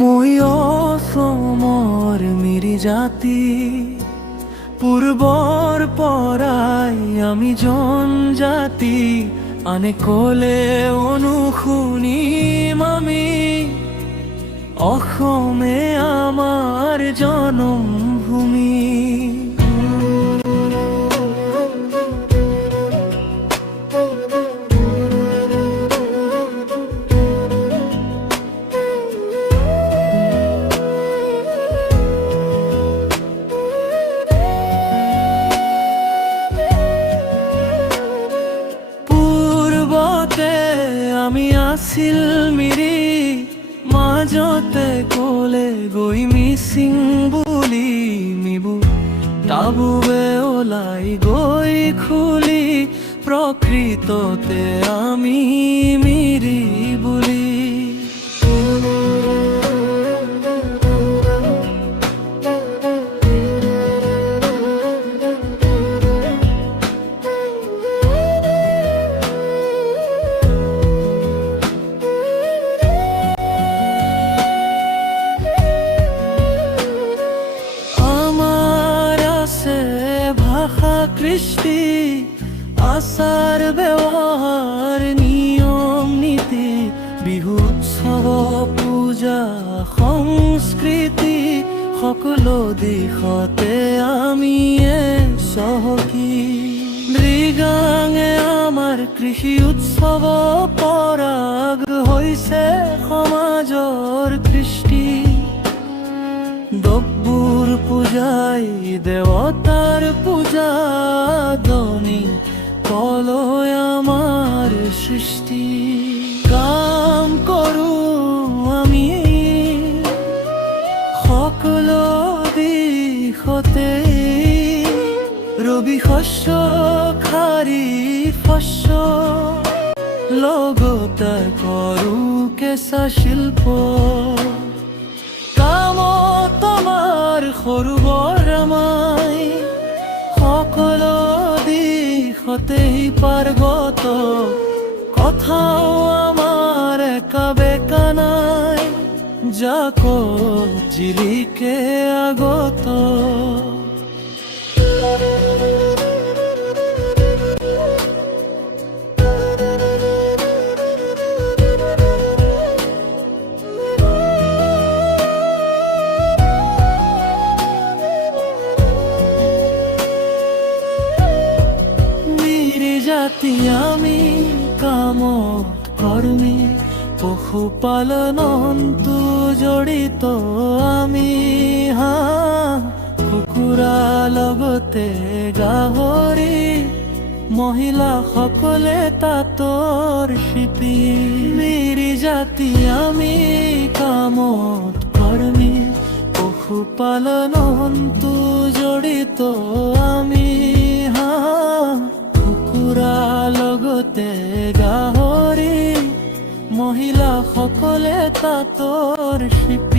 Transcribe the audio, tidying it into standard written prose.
মই অসমৰ মিৰি জাতি পূৰ্বৰ পৰাই আমি জনজাতি আনে কলে অনুশুনিম আমি অসমে আমাৰ জনমভূমি। আমি আছিল মিৰি মাজতে কলে গৈ মিচিং বুলি মিবু তাবুৱে ওলাই গৈ খুলি প্ৰকৃততে আমি মিৰি বুলি। কৃষ্টি আচাৰ ব্যৱহাৰ নিয়ম নীতি বিহু উৎসৱ পূজা সংস্কৃতি সকলো দিশতে আমি চহকী। মৃগাঙে আমাৰ কৃষি উৎসৱ পৰাগ হৈছে সমাজৰ কৃষ্টি। দব্বুৰ পূজাই দেৱতাৰ পূজা দনি কলৈ আমাৰ সৃষ্টি। কাম কৰো আমি সকলো দিশতে ৰবি শস্য খাৰিফ শস্য লগতে কৰো কেঁচা শিল্প। কামত আমাৰ সৰু বৰ আমাই সকলো দিশতেই পাৰ্গত। কথাও আমাৰ একা বেকা নাই যাক জিলিকে আগত। জাতি আমি কামত কৰ্মী পশুপালনতো জড়িত আমি হাঁহ কুকুৰা লগতে গাহৰি মহিলাসকলে তাঁতৰ শিপি। মিৰি জাতি আমি কামত কৰ্মী পশুপালনতো জড়িত আমি হাঁহ কুকুৰা লগতে গাহৰি মহিলাসকলে তাঁতৰ শিপি।